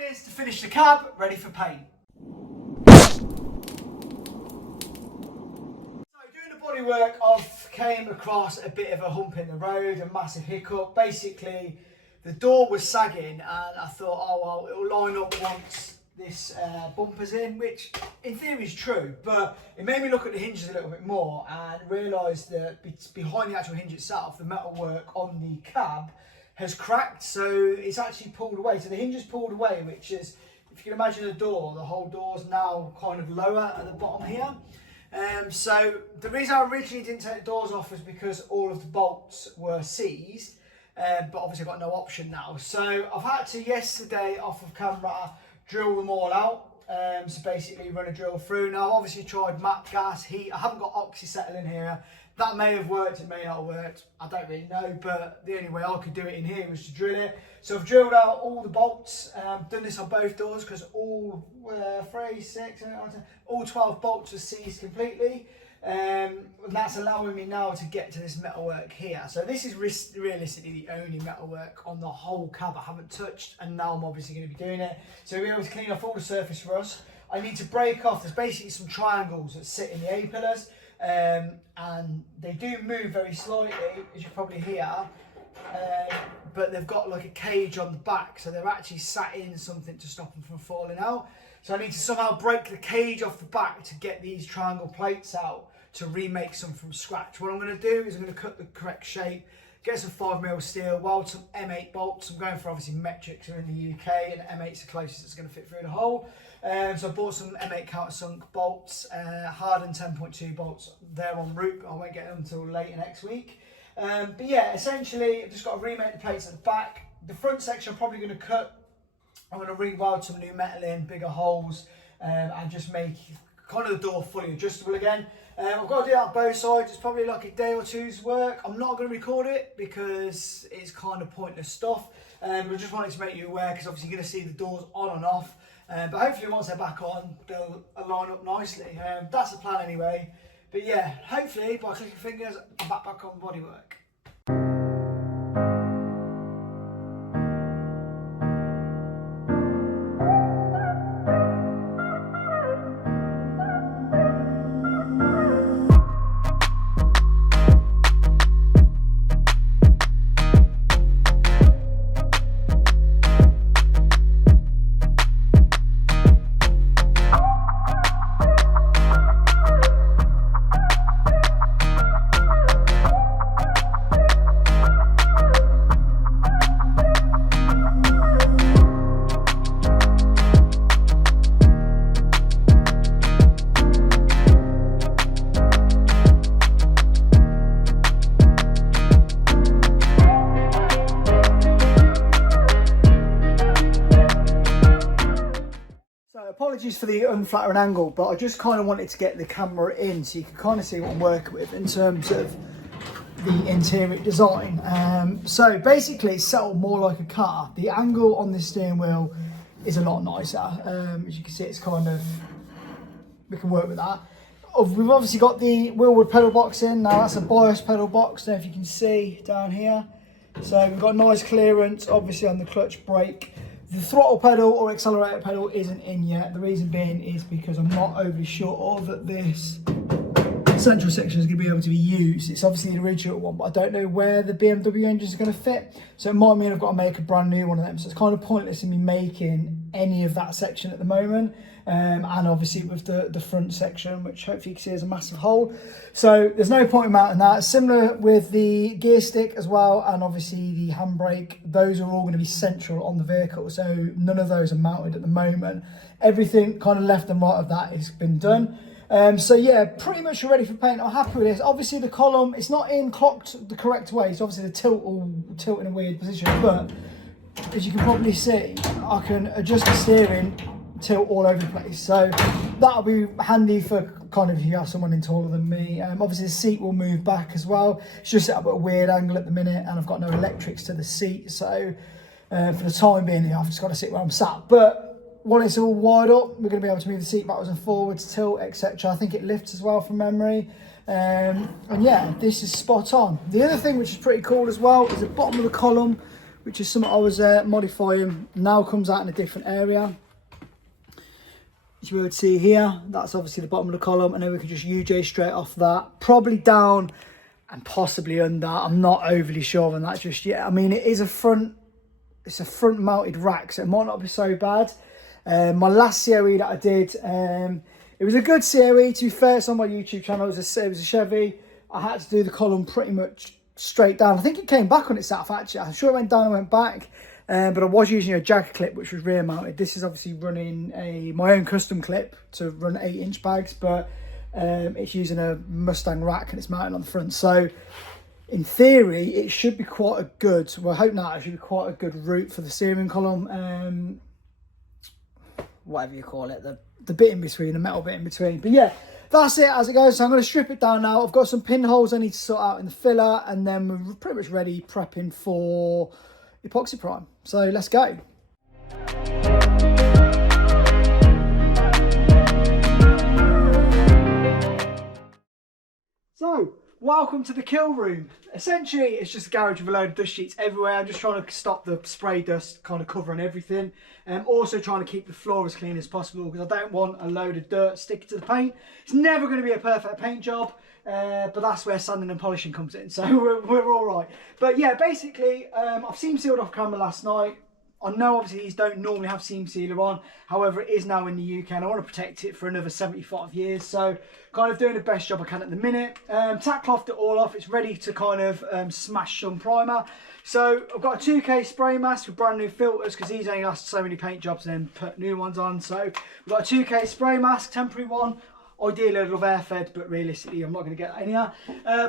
is to finish the cab, ready for paint. So doing the bodywork, I've came across a bit of a hump in the road, a massive hiccup. Basically, the door was sagging and I thought, oh well, it'll line up once this bumper's in, which in theory is true, but it made me look at the hinges a little bit more and realise that behind the actual hinge itself, the metalwork on the cab has cracked, so it's actually pulled away. So the hinge is pulled away, which is, if you can imagine a door, the whole door's now kind of lower at the bottom here. So the reason I originally didn't take the doors off was because all of the bolts were seized, but obviously I've got no option now. So I've had to, yesterday, off of camera, drill them all out. So basically run a drill through. Now I've obviously tried MAP gas, heat. I haven't got oxy settling here. That may have worked, it may not have worked. I don't really know, but the only way I could do it in here was to drill it. So I've drilled out all the bolts, done this on both doors because all 12 bolts were seized completely. And that's allowing me now to get to this metalwork here. So this is realistically the only metalwork on the whole cab I haven't touched, and now I'm obviously going to be doing it. So we'll be able to clean off all the surface rust. I need to break off, there's basically some triangles that sit in the A-pillars, and they do move very slightly, as you probably hear, but they've got like a cage on the back, so they're actually sat in something to stop them from falling out. So I need to somehow break the cage off the back to get these triangle plates out to remake some from scratch. What I'm going to do is I'm going to cut the correct shape, get some 5mm steel, weld some M8 bolts. I'm going for obviously metrics are in the UK, and M8's the closest it's going to fit through the hole. So I bought some M8 countersunk bolts, hardened 10.2 bolts. They're en route. I won't get them until later next week. But yeah, essentially I've just got to remake the plates at the back. The front section I'm probably going to cut. I'm going to re-weld some new metal in, bigger holes, and just make kind of the door fully adjustable again. I've got to do that on both sides. It's probably like a day or two's work. I'm not going to record it because it's kind of pointless stuff. I just wanted to make you aware because obviously you're going to see the doors on and off. But hopefully once they're back on, they'll line up nicely. That's the plan anyway. But yeah, hopefully by clicking fingers, I'm back on bodywork. Apologies for the unflattering angle, but I just kind of wanted to get the camera in so you can kind of see what I'm working with in terms of the interior design. So basically it's set up more like a car. The angle on this steering wheel is a lot nicer. As you can see, it's kind of, we can work with that. We've obviously got the wheelwood pedal box in. Now that's a bias pedal box, I don't know if you can see down here. So we've got nice clearance, obviously on the clutch brake. The throttle pedal or accelerator pedal isn't in yet. The reason being is because I'm not overly sure that this central section is going to be able to be used. It's obviously the original one, but I don't know where the BMW engines are going to fit. So it might mean I've got to make a brand new one of them. So it's kind of pointless in me making any of that section at the moment. And obviously with the front section, which hopefully you can see is a massive hole. So there's no point in mounting that. Similar with the gear stick as well, and obviously the handbrake, those are all going to be central on the vehicle. So none of those are mounted at the moment. Everything kind of left and right of that has been done. So yeah, pretty much ready for paint. I'm happy with this. Obviously the column, it's not in clocked the correct way. So obviously the tilt will tilt in a weird position, but as you can probably see, I can adjust the steering, tilt all over the place. So that'll be handy for kind of if you have someone in taller than me. Obviously the seat will move back as well. It's just set up at a weird angle at the minute, and I've got no electrics to the seat. So for the time being, I've just got to sit where I'm sat. But when it's all wired up, we're going to be able to move the seat backwards and forwards, tilt, etc. I think it lifts as well from memory. And yeah, this is spot on. The other thing which is pretty cool as well is the bottom of the column. which is something I was modifying. Now comes out in a different area. As you would see here, that's obviously the bottom of the column, and then we can just UJ straight off that, probably down and possibly under. I'm not overly sure on that just yet. I mean, it's a front mounted rack, so it might not be so bad. My last COE that I did, it was a good COE, to be fair. It's on my YouTube channel. It was a Chevy. I had to do the column pretty much straight down. I think it came back on itself, actually. I'm sure it went down and went back. But I was using a jag clip, which was rear mounted. This is obviously running my own custom clip to run 8-inch bags, but it's using a Mustang rack and it's mounted on the front. So in theory, it should be quite a good, well, I hope not, it should be quite a good route for the steering column. Whatever you call it, the bit in between, the metal bit in between. But yeah, that's it as it goes. So I'm going to strip it down now. I've got some pinholes I need to sort out in the filler, and then we're pretty much ready, prepping for epoxy prime. So let's go. So welcome to the kill room. Essentially it's just a garage with a load of dust sheets everywhere. I'm just trying to stop the spray dust kind of covering everything. Also trying to keep the floor as clean as possible, because I don't want a load of dirt sticking to the paint. It's never going to be a perfect paint job. But that's where sanding and polishing comes in, so we're all right. But yeah, basically, I've seam sealed off camera last night. I know obviously these don't normally have seam sealer on, however it is now in the UK and I want to protect it for another 75 years, so kind of doing the best job I can at the minute. Tack clothed it all off, it's ready to kind of smash some primer. So I've got a 2K spray mask with brand new filters, because these only last so many paint jobs and then put new ones on. So we've got a 2K spray mask, temporary one. Ideally a little air fed, but realistically I'm not going to get that in here.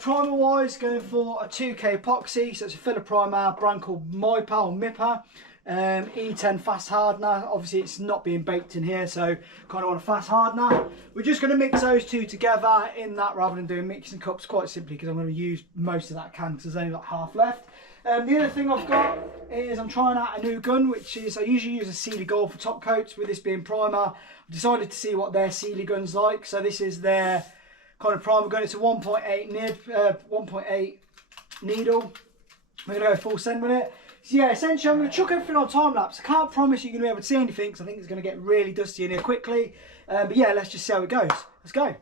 Primer wise, going for a 2K epoxy, so it's a filler primer, brand called MIPA. E10 fast hardener. Obviously it's not being baked in here, so kind of want a fast hardener. We're just going to mix those two together in that, rather than doing mixing cups, quite simply because I'm going to use most of that can, because there's only like half left. The other thing I've got is I'm trying out a new gun, which is, I usually use a Sealy Gold for top coats. With this being primer, I've decided to see what their Sealy gun's like. So this is their kind of primer gun. It's a 1.8 nib, 1.8 needle. We're going to go full send with it. So yeah, essentially I'm going to chuck everything on time lapse. I can't promise you're going to be able to see anything, because I think it's going to get really dusty in here quickly. But yeah, let's just see how it goes. Let's go.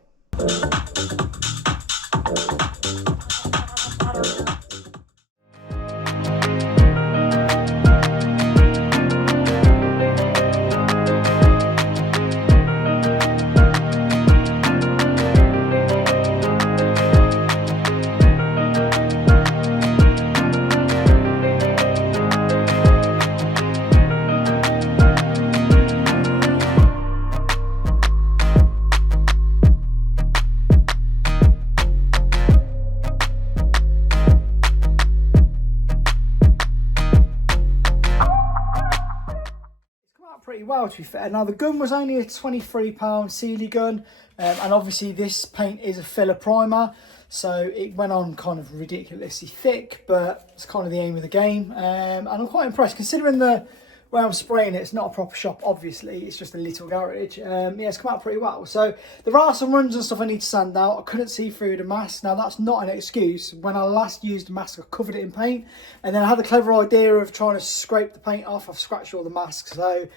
Pretty well, to be fair. Now the gun was only a £23 Sealy gun, and obviously this paint is a filler primer, so it went on kind of ridiculously thick, but it's kind of the aim of the game. And I'm quite impressed, considering the way I'm spraying it. It's not a proper shop, obviously, it's just a little garage. Yeah, it's come out pretty well. So there are some runs and stuff I need to sand out. I couldn't see through the mask. Now that's not an excuse. When I last used the mask, I covered it in paint, and then I had the clever idea of trying to scrape the paint off. I've scratched all the masks, so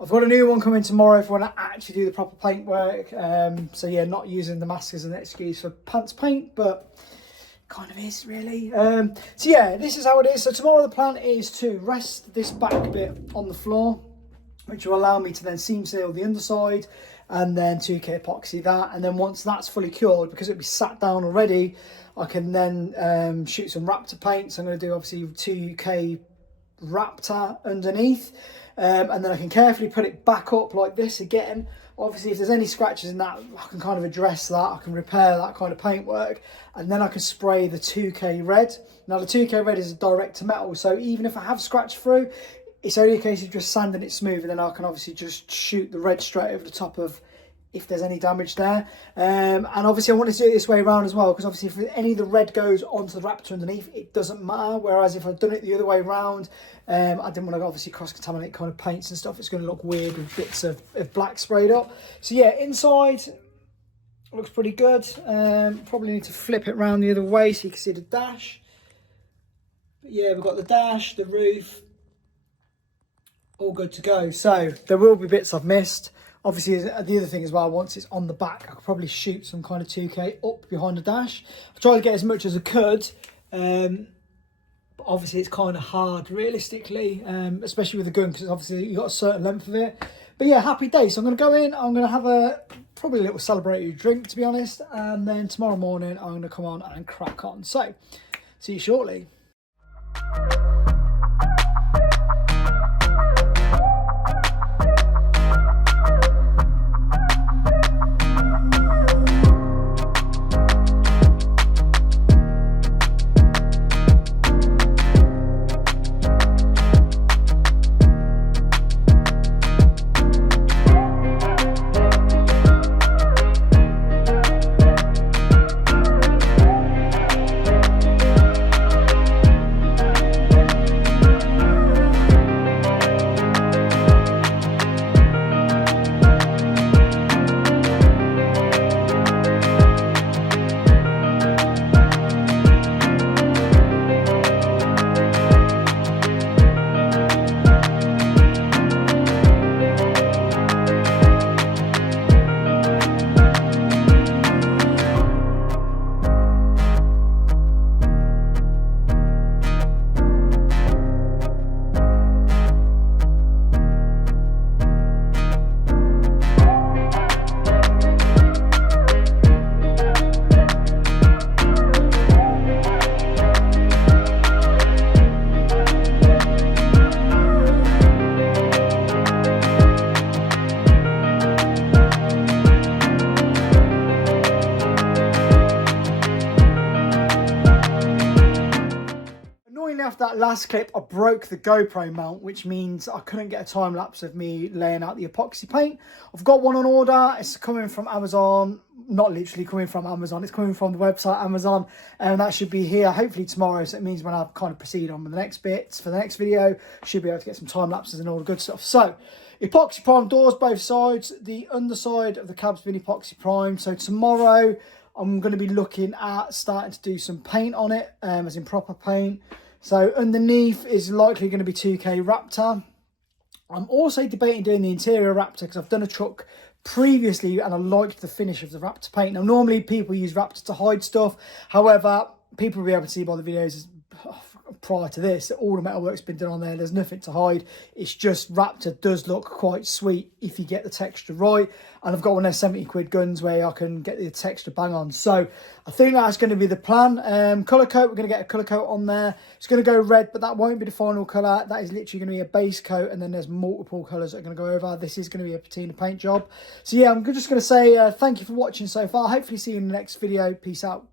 I've got a new one coming tomorrow if I want to actually do the proper paint work. So yeah, not using the mask as an excuse for pants paint, but kind of is really. So yeah, this is how it is. So tomorrow the plan is to rest this back bit on the floor, which will allow me to then seam seal the underside, and then 2K epoxy that. And then once that's fully cured, because it'll be sat down already, I can then shoot some Raptor paint. So I'm going to do obviously 2K Raptor underneath. And then I can carefully put it back up like this again. Obviously if there's any scratches in that, I can kind of address that, I can repair that kind of paintwork, and then I can spray the 2K red. Now the 2K red is a direct to metal, so even if I have scratched through, it's only a case of just sanding it smooth, and then I can obviously just shoot the red straight over the top of if there's any damage there. And obviously I want to do it this way around as well, because obviously if any of the red goes onto the Raptor underneath, it doesn't matter. Whereas if I'd done it the other way around, I didn't want to obviously cross-contaminate kind of paints and stuff. It's going to look weird with bits of black sprayed up. So yeah, inside looks pretty good. Probably need to flip it around the other way so you can see the dash. But yeah, we've got the dash, the roof, all good to go. So there will be bits I've missed. Obviously, the other thing as well, once it's on the back, I could probably shoot some kind of 2K up behind the dash. I tried to get as much as I could, but obviously it's kind of hard realistically, especially with the gun, because obviously you've got a certain length of it. But yeah, happy day. So I'm going to go in, I'm going to have probably a little celebratory drink, to be honest, and then tomorrow morning I'm going to come on and crack on. So, see you shortly. After that last clip, I broke the GoPro mount, which means I couldn't get a time lapse of me laying out the epoxy paint. I've got one on order. It's coming from Amazon. Not literally coming from Amazon, it's coming from the website Amazon, and that should be here hopefully tomorrow. So it means when I kind of proceed on with the next bits for the next video, should be able to get some time lapses and all the good stuff. So epoxy prime doors both sides. The underside of the cab's been epoxy primed. So tomorrow I'm going to be looking at starting to do some paint on it, as in proper paint. So underneath is likely going to be 2K Raptor. I'm also debating doing the interior Raptor because I've done a truck previously and I liked the finish of the Raptor paint. Now normally people use Raptor to hide stuff. However, people will be able to see by the videos prior to this, all the metalwork's been done on there. There's nothing to hide. It's just Raptor does look quite sweet if you get the texture right. And I've got one of their 70 quid guns where I can get the texture bang on. So I think that's going to be the plan. Colour coat, we're going to get a colour coat on there. It's going to go red, but that won't be the final colour. That is literally going to be a base coat, and then there's multiple colours that are going to go over. This is going to be a patina paint job. So yeah, I'm just going to say thank you for watching so far. Hopefully see you in the next video. Peace out.